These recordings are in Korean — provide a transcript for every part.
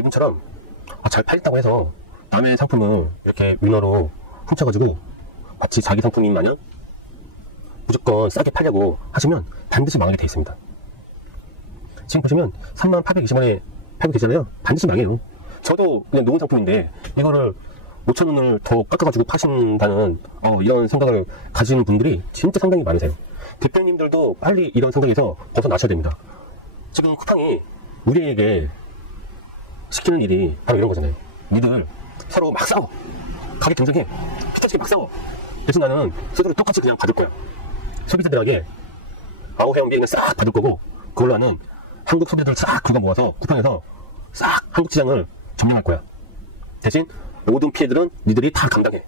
이분처럼 잘 팔렸다고 해서 남의 상품을 이렇게 위너로 훔쳐가지고 마치 자기 상품인 마냥 무조건 싸게 팔려고 하시면 반드시 망하게 돼 있습니다. 지금 보시면 3820원에 팔고 계잖아요. 반드시 망해요. 저도 그냥 녹은 상품인데 이거를 5,000원을 더 깎아가지고 파신다는 이런 생각을 가지는 분들이 진짜 상당히 많으세요. 대표님들도 빨리 이런 생각에서 벗어나셔야 됩니다. 지금 쿠팡이 우리에게 시키는 일이 바로 이런 거잖아요. 니들 서로 막 싸워. 가격 경쟁해. 피타치게 막 싸워. 대신 나는 소득을 똑같이 그냥 받을 거야. 소비자들에게 아우해운비는 싹 받을 거고, 그걸로 나는 한국 소비자들을 싹 긁어 모아서 쿠팡에서 싹 한국 시장을 점령할 거야. 대신 모든 피해들은 니들이 다 감당해.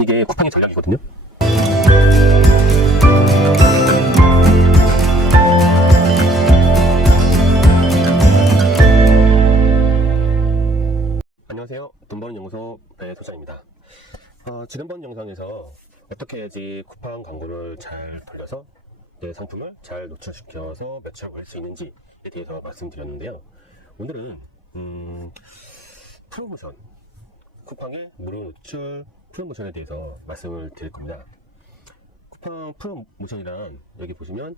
이게 쿠팡의 전략이거든요. 안녕하세요. 돈버는 연구소 배소장입니다. 지난번 영상에서 어떻게 해야지 쿠팡 광고를 잘 돌려서 내 상품을 잘 노출시켜서 매출을 올릴 수 있는지에 대해서 말씀드렸는데요. 오늘은 프로모션, 쿠팡의 무료 노출 프로모션에 대해서 말씀을 드릴 겁니다. 쿠팡 프로모션이란 여기 보시면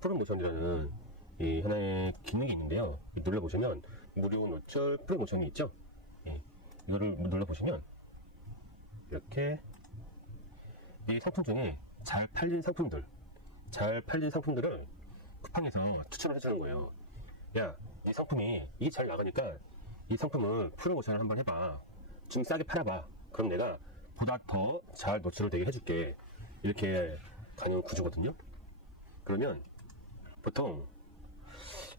프로모션이라는 이 하나의 기능이 있는데요. 눌러보시면 무료 노출 프로모션이 있죠. 이거를 눌러보시면 이렇게 이 상품 중에 잘 팔린 상품들을 쿠팡에서 추천을 해주는 거예요. 야, 이 상품이 이게 잘 나가니까 이 상품을 프로모션을 한번 해봐. 좀 싸게 팔아봐. 그럼 내가 보다 더 잘 노출을 되게 해줄게. 이렇게 가는 구조거든요. 그러면 보통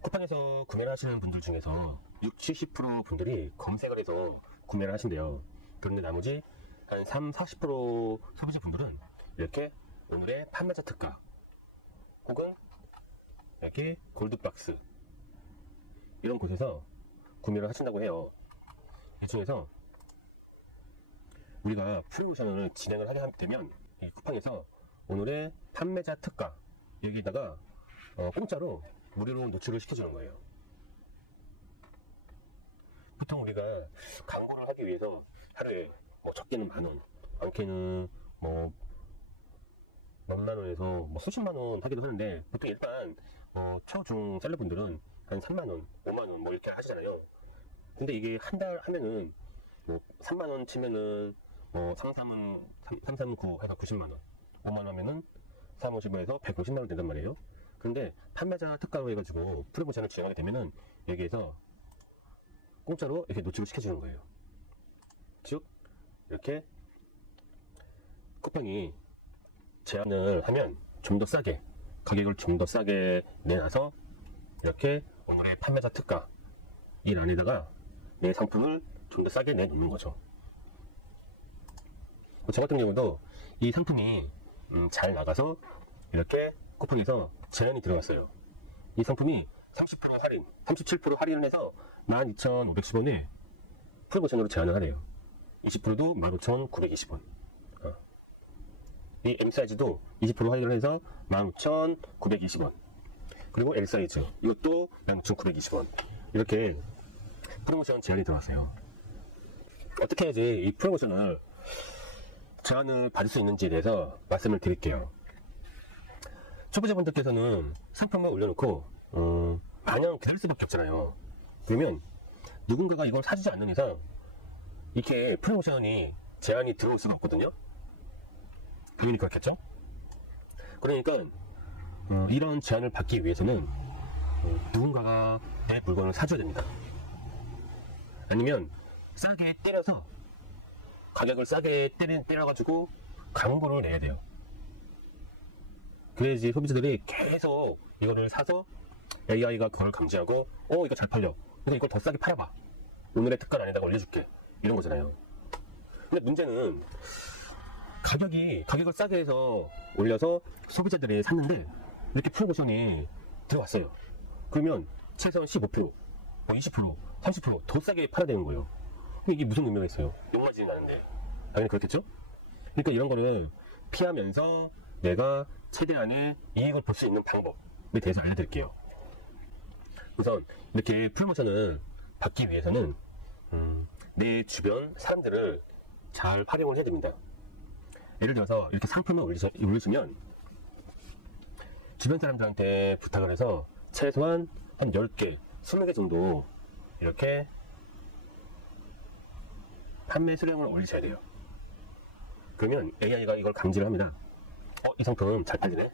쿠팡에서 구매를 하시는 분들 중에서 60-70% 분들이 검색을 해서 구매를 하신대요. 그런데 나머지 한 30-40% 소비자분들은 이렇게 오늘의 판매자 특가 혹은 이렇게 골드박스 이런 곳에서 구매를 하신다고 해요. 이 중에서 우리가 프로모션을 진행을 하게 되면 이 쿠팡에서 오늘의 판매자 특가 여기다가 공짜로 무료로 노출을 시켜주는 거예요. 보통 우리가 광고를 하기 위해서 하루에 적게는 만원, 많게는 몇만 원에서 수십만 원 하기도 하는데, 보통 일반 초중 셀러분들은 한 3만 원, 5만 원 이렇게 하시잖아요. 근데 이게 한 달 하면은 3만 원 치면은 339 해서 90만 원, 5만 원 하면은 350에서 150만 원 된단 말이에요. 그런데 판매자 특가로 해가지고 프로모션을 진행하게 되면은 여기에서 공짜로 이렇게 노출을 시켜주는 거예요. 즉 이렇게 쿠팡이 제안을 하면 좀 더 싸게, 가격을 좀 더 싸게 내놔서 이렇게 오늘의 판매자 특가 이 란에다가 내 상품을 좀 더 싸게 내놓는 거죠. 저 같은 경우도 이 상품이 잘 나가서 이렇게 쿠팡에서 제안이 들어갔어요. 이 상품이 30% 할인, 37% 할인을 해서 12,510원에 프로모션으로 제안을 하래요. 20%도 15,920원. 이 M 사이즈도 20% 할인을 해서 15,920원. 그리고 L 사이즈 이것도 15,920원. 이렇게 프로모션 제안이 들어왔어요. 어떻게 해야지 이 프로모션을 제안을 받을 수 있는지에 대해서 말씀을 드릴게요. 초보자분들께서는 상품을 올려놓고 마냥 기다릴 수밖에 없잖아요. 그러면 누군가가 이걸 사주지 않는 이상 이렇게 프로모션이 제안이 들어올 수가 없거든요. 당연히 그렇겠죠? 그러니까 이런 제안을 받기 위해서는 누군가가 내 물건을 사줘야 됩니다. 아니면 싸게 때려서 가격을 싸게 때려가지고 광고를 내야 돼요. 그래야지 소비자들이 계속 이거를 사서 AI가 그걸 감지하고 이거 잘 팔려, 그래서 이걸 더 싸게 팔아봐, 오늘의 특가 안에다가 올려줄게, 이런 거잖아요. 근데 문제는 가격을 싸게 해서 올려서 소비자들이 샀는데 이렇게 프로모션이 들어왔어요. 그러면 최소한 15%, 20%, 30% 더 싸게 팔아야 되는 거예요. 이게 무슨 의미가 있어요? 욕맞이 나는데. 당연히 그렇겠죠? 그러니까 이런 거를 피하면서 내가 최대한의 이익을 볼 수 있는 방법에 대해서 알려드릴게요. 우선 이렇게 프로모션을 받기 위해서는 내 주변 사람들을 잘 활용을 해야 됩니다. 예를 들어서 이렇게 상품을 올리시면 주변 사람들한테 부탁을 해서 최소한 한 10개, 20개 정도 이렇게 판매 수량을 올리셔야 돼요. 그러면 AI가 이걸 감지를 합니다. 이 상품 잘 팔리네?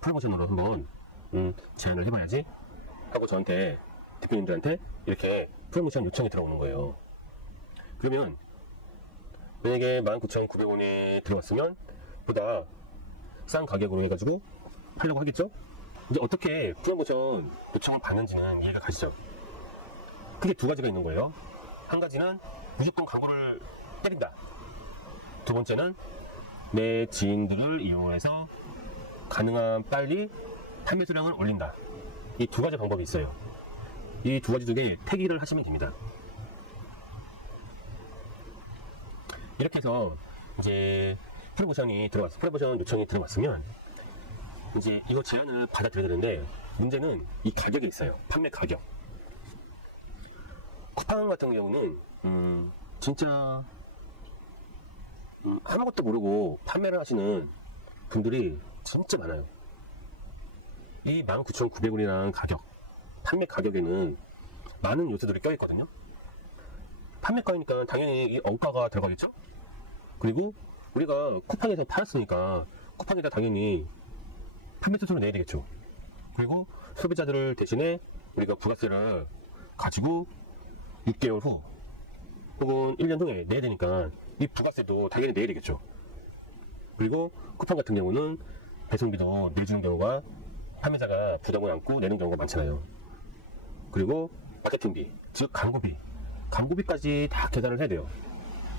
프로모션으로 한번 제안을 해봐야지 하고 저한테, 대표님들한테 이렇게 프로모션 요청이 들어오는 거예요. 그러면 만약에 19,900원에 들어왔으면 보다 싼 가격으로 해가지고 팔려고 하겠죠? 이제 어떻게 프로모션 요청을 받는지는 이해가 가시죠? 크게 두 가지가 있는 거예요. 한 가지는 무조건 광고를 때린다. 두 번째는 내 지인들을 이용해서 가능한 빨리 판매 수량을 올린다. 이 두 가지 방법이 있어요. 이 두 가지 중에 택일을 하시면 됩니다. 이렇게 해서 이제 프로모션 요청이 들어왔으면 이제 이거 제안을 받아들여야 되는데, 문제는 이 가격에 있어요. 판매 가격. 쿠팡 같은 경우는 진짜 아무것도 모르고 판매를 하시는 분들이 진짜 많아요. 이 19,900원이라는 가격, 판매 가격에는 많은 요소들이 껴있거든요. 판매가니까 당연히 이 원가가 들어가겠죠? 그리고 우리가 쿠팡에서 팔았으니까 쿠팡에다 당연히 판매 수수료 내야 되겠죠. 그리고 소비자들을 대신에 우리가 부가세를 가지고 6개월 후 혹은 1년 후에 내야 되니까 이 부가세도 당연히 내야 되겠죠. 그리고 쿠팡 같은 경우는 배송비도 내주는 경우가 판매자가 부담을 안고 내는 경우가 많잖아요. 그리고 마케팅비, 즉 광고비까지 다 계산을 해야 돼요.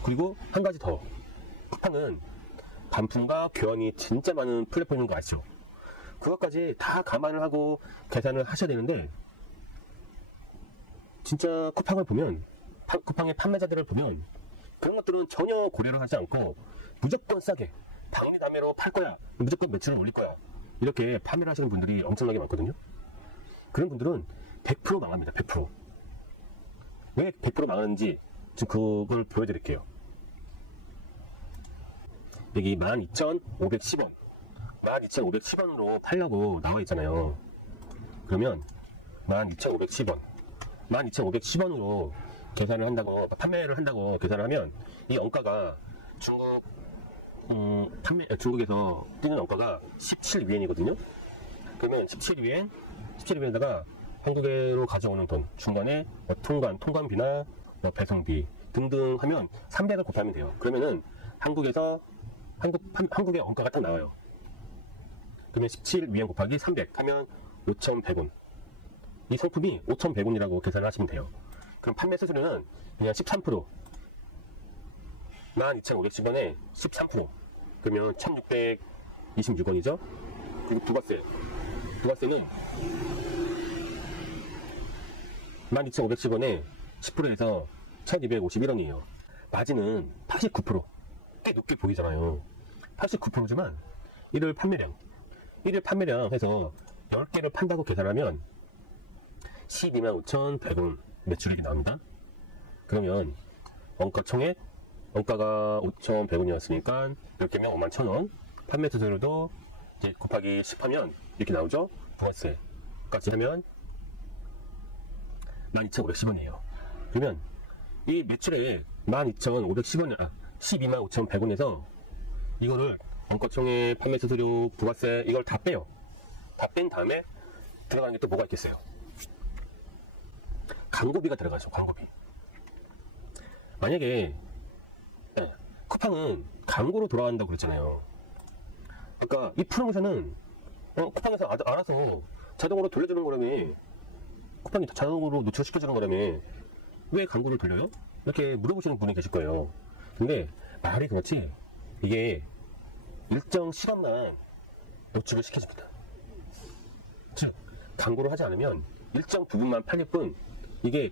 그리고 한 가지 더, 쿠팡은 반품과 교환이 진짜 많은 플랫폼인 거 아시죠? 그것까지 다 감안을 하고 계산을 하셔야 되는데, 진짜 쿠팡을 보면, 쿠팡의 판매자들을 보면 그런 것들은 전혀 고려를 하지 않고 무조건 싸게 박리담회로 팔 거야, 무조건 매출을 올릴 거야, 이렇게 판매를 하시는 분들이 엄청나게 많거든요. 그런 분들은 100% 망합니다. 100%. 왜 100% 망하는지 지금 그걸 보여드릴게요. 여기 12,510원 12,510원으로 팔려고 나와 있잖아요. 그러면 12,510원으로 계산을 한다고, 판매를 한다고 계산을 하면 이 원가가 중국에서 뛰는 원가가 17위엔이거든요. 그러면 17위엔에다가 한국으로 가져오는 돈, 중간에 통관비나 배송비 등등 하면 300을 곱하면 돼요. 그러면은 한국의 원가가 딱 나와요. 그러면 17위엔 곱하기 300 하면 5,100원. 이 상품이 5,100원이라고 계산을 하시면 돼요. 그럼 판매 수수료는 그냥 13%. 12,510원에 13%. 그러면 1,626원이죠. 그리고 부가세는 12,510원에 10%에서 1,251원이에요. 마진은 89%. 꽤 높게 보이잖아요. 89%지만 1일 판매량 해서 10개를 판다고 계산하면 125,100원 매출액이 나옵니다. 그러면 원가가 5,100원이었으니까 10개면 51,000원, 판매 수수료도 이제 곱하기 10하면 이렇게 나오죠. 부가세까지 하면 12,510원이에요. 그러면 이 매출액 125,100원에서 이거를 원가총액, 판매 수수료, 부가세 이걸 다 빼요. 다 뺀 다음에 들어가는 게 또 뭐가 있겠어요? 광고비가 들어가죠. 광고비. 만약에 쿠팡은 광고로 돌아간다고 그랬잖아요. 그러니까 이 프로모션은 쿠팡에서 알아서 자동으로 돌려주는 거라며, 쿠팡이 자동으로 노출시켜주는 거라며 왜 광고를 돌려요? 이렇게 물어보시는 분이 계실 거예요. 근데 말이 그렇지 이게 일정 시간만 노출을 시켜줍니다. 즉 광고를 하지 않으면 일정 부분만 팔릴 뿐 이게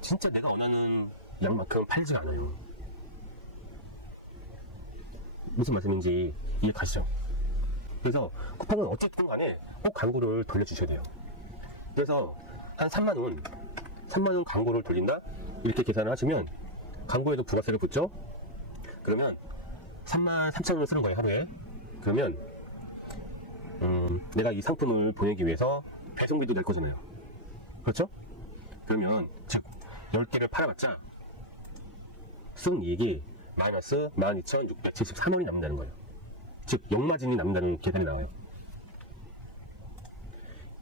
진짜 내가 원하는 양만큼 팔지가 않아요. 무슨 말씀인지 이해 가시죠? 그래서 쿠팡은 어쨌든 간에 꼭 광고를 돌려주셔야 돼요. 그래서 한 3만원 3만원 광고를 돌린다? 이렇게 계산을 하시면 광고에도 부가세를 붙죠? 그러면 33,000원을 쓰는 거예요, 하루에. 그러면 내가 이 상품을 보내기 위해서 배송비도 낼 거잖아요. 그렇죠? 그러면 즉 10개를 팔아봤자 순이익이 마이너스 12,673원이 남는다는 거예요. 즉 역마진이 남는다는 계산이 나와요.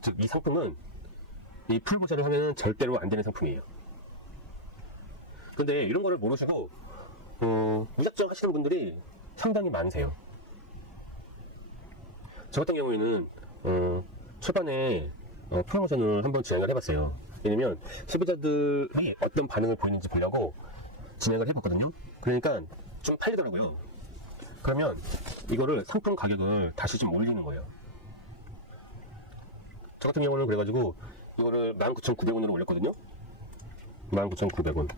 즉 이 상품은 이 풀보세를 하면 절대로 안 되는 상품이에요. 근데 이런 거를 모르시고 무작정 하시는 분들이 상당히 많으세요. 저 같은 경우에는 초반에 프로모션을 한번 진행을 해봤어요. 왜냐면 소비자들이 어떤 반응을 보이는지 보려고 진행을 해봤거든요. 그러니까 좀 팔리더라고요. 그러면 이거를 상품 가격을 다시 좀 올리는 거예요. 저 같은 경우는 그래가지고 이거를 19,900원으로 올렸거든요. 19,900원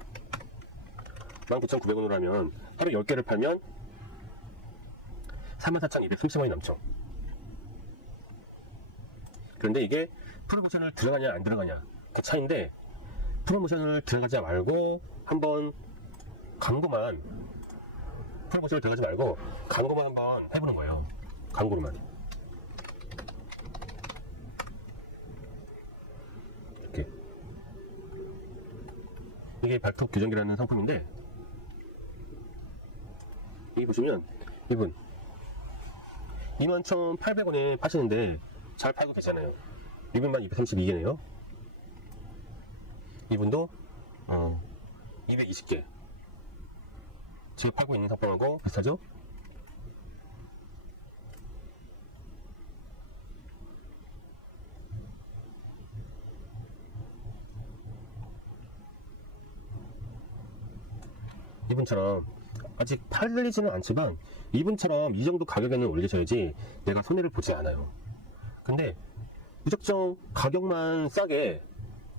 19,900원으로 하면 하루 10개를 팔면 34,230원이 남죠. 그런데 이게 프로모션을 들어가냐 안 들어가냐 그 차이인데, 프로모션을 들어가지 말고 한번 광고만, 프로모션을 들어가지 말고 광고만 한번 해보는 거예요. 광고로만. 이렇게. 이게 발톱 교정기라는 상품인데, 여기 보시면 이분 21,800원에 파시는데 잘 팔고 계시잖아요. 이분만 232개네요. 이분도 220개 지금 팔고 있는 상품하고 비슷하죠? 이분처럼 아직 팔리지는 않지만 이분처럼 이 정도 가격에는 올리셔야지 내가 손해를 보지 않아요. 근데 무작정 가격만 싸게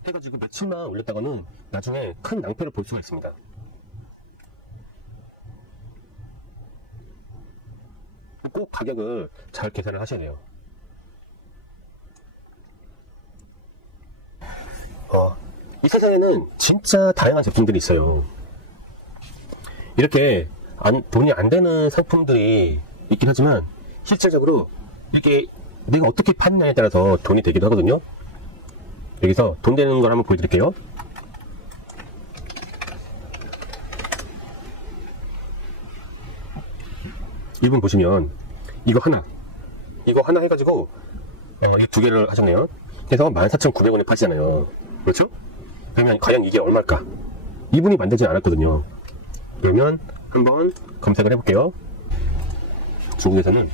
해가지고 며칠만 올렸다가는 나중에 큰 낭패를 볼 수가 있습니다. 꼭 가격을 잘 계산을 하셔야 돼요. 이 세상에는 진짜 다양한 제품들이 있어요. 이렇게 돈이 안 되는 상품들이 있긴 하지만 실질적으로 이렇게 내가 어떻게 파느냐에 따라서 돈이 되기도 하거든요. 여기서 돈 되는 걸 한번 보여드릴게요. 이분 보시면 이거 하나 해가지고 이 두 개를 하셨네요. 그래서 14,900원에 파시잖아요. 그렇죠? 그러면 과연 이게 얼마일까? 이분이 만들지 않았거든요. 그러면 한번 검색을 해볼게요. 중국에서는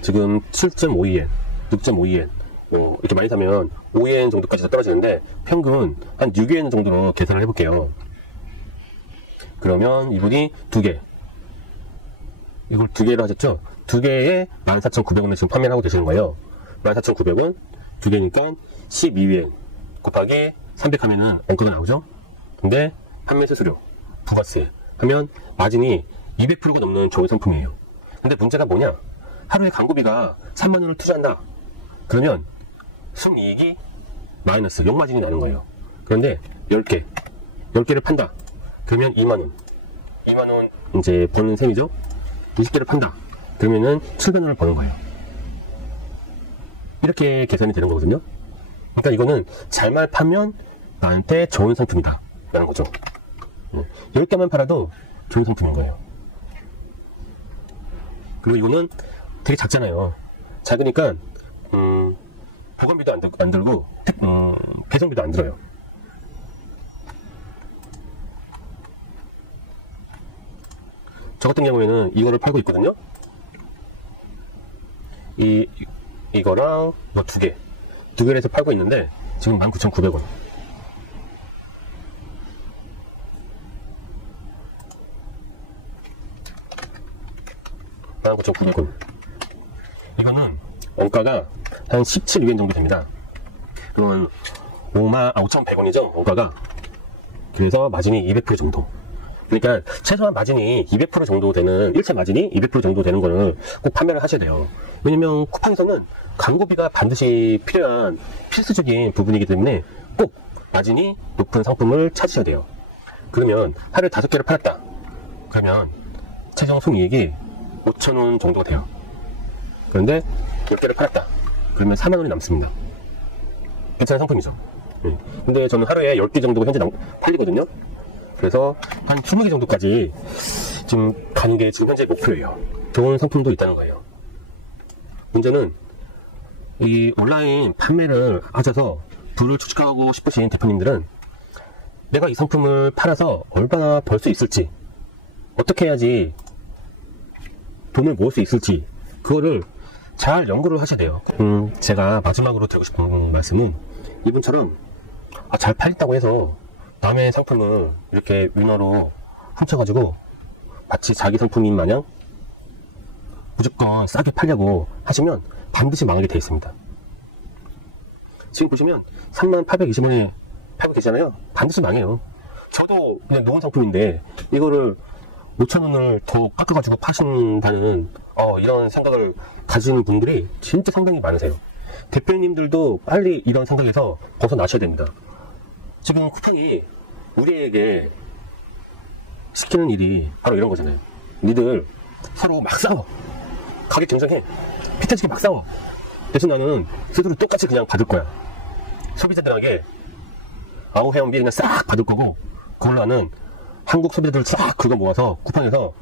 지금 7.52엔, 6.52엔 이렇게 많이 사면 5엔 정도까지 떨어지는데 평균 한 6엔 정도로 계산을 해볼게요. 그러면 이분이 이걸 두 개로 하셨죠? 두 개에 14,900원에 지금 판매를 하고 계시는 거예요. 14,900원 두 개니까 12엔 곱하기 300 하면은 원가가 나오죠? 근데 판매 수수료, 부가세 하면 마진이 200%가 넘는 좋은 상품이에요. 근데 문제가 뭐냐? 하루에 광고비가 3만원을 투자한다. 그러면 순이익이 마이너스, 역마진이 나는 거예요. 그런데 10개를 판다. 그러면 2만원 이제 버는 셈이죠? 20개를 판다. 그러면은 7만원을 버는 거예요. 이렇게 계산이 되는 거거든요. 그러니까 이거는 잘만 파면 나한테 좋은 상품이다 라는 거죠. 10개만 팔아도 좋은 상품인 거예요. 그리고 이거는 되게 작잖아요. 작으니까 보관비도 안 들고 배송비도 안 들어요. 저 같은 경우에는 이거를 팔고 있거든요. 이거랑 이거 두 개를 해서 팔고 있는데 지금 19,900원. 이거는 원가가 한 17엔 정도 됩니다. 그러면 5,100원이죠 원가가. 그래서 마진이 200% 정도. 그러니까 최소한 마진이 200% 정도 되는, 1차 마진이 200% 정도 되는 거는 꼭 판매를 하셔야 돼요. 왜냐면 쿠팡에서는 광고비가 반드시 필요한 필수적인 부분이기 때문에 꼭 마진이 높은 상품을 찾으셔야 돼요. 그러면 하루에 5개를 팔았다. 그러면 최종 손이익이 5,000원 정도가 돼요. 그런데 10개를 팔았다. 그러면 4만 원이 남습니다. 괜찮은 상품이죠. 근데 저는 하루에 10개 정도가 현재 팔리거든요. 그래서 한 20개 정도까지 지금 가는 게 지금 현재 목표예요. 좋은 상품도 있다는 거예요. 문제는 이 온라인 판매를 하셔서 부를 축적하고 싶으신 대표님들은 내가 이 상품을 팔아서 얼마나 벌 수 있을지, 어떻게 해야지 돈을 모을 수 있을지 그거를 잘 연구를 하셔야 돼요. 제가 마지막으로 드리고 싶은 말씀은 이분처럼 잘 팔린다고 해서 남의 상품을 이렇게 위너로 훔쳐가지고 마치 자기 상품인 마냥 무조건 싸게 팔려고 하시면 반드시 망하게 되어 있습니다. 지금 보시면 3820원에 팔고 계시잖아요. 반드시 망해요. 저도 그냥 놓은 상품인데 이거를 5,000원을 더 깎아가지고 파신다는 이런 생각을 가진 분들이 진짜 상당히 많으세요. 대표님들도 빨리 이런 생각에서 벗어나셔야 됩니다. 지금 쿠팡이 우리에게 시키는 일이 바로 이런 거잖아요. 니들 서로 막 싸워. 가격 경쟁해. 피터지게 막 싸워. 대신 나는 스스로 똑같이 그냥 받을 거야. 소비자들에게 아무 회원비 그냥 싹 받을 거고, 그걸로 나는 한국 소비자들을 싹 긁어 모아서 쿠팡에서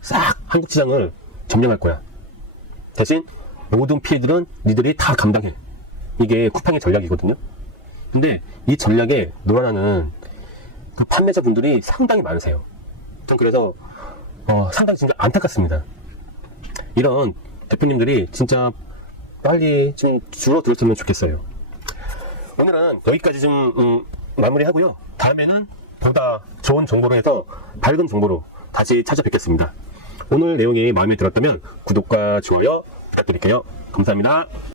싹 한국 시장을 점령할 거야. 대신 모든 피해들은 니들이 다 감당해. 이게 쿠팡의 전략이거든요. 근데 이 전략에 놀아나는 그 판매자분들이 상당히 많으세요. 좀 그래서 상당히 진짜 안타깝습니다. 이런 대표님들이 진짜 빨리 좀 줄어들었으면 좋겠어요. 오늘은 여기까지 좀 마무리하고요. 다음에는 보다 좋은 정보로 해서 밝은 정보로 다시 찾아뵙겠습니다. 오늘 내용이 마음에 들었다면 구독과 좋아요 부탁드릴게요. 감사합니다.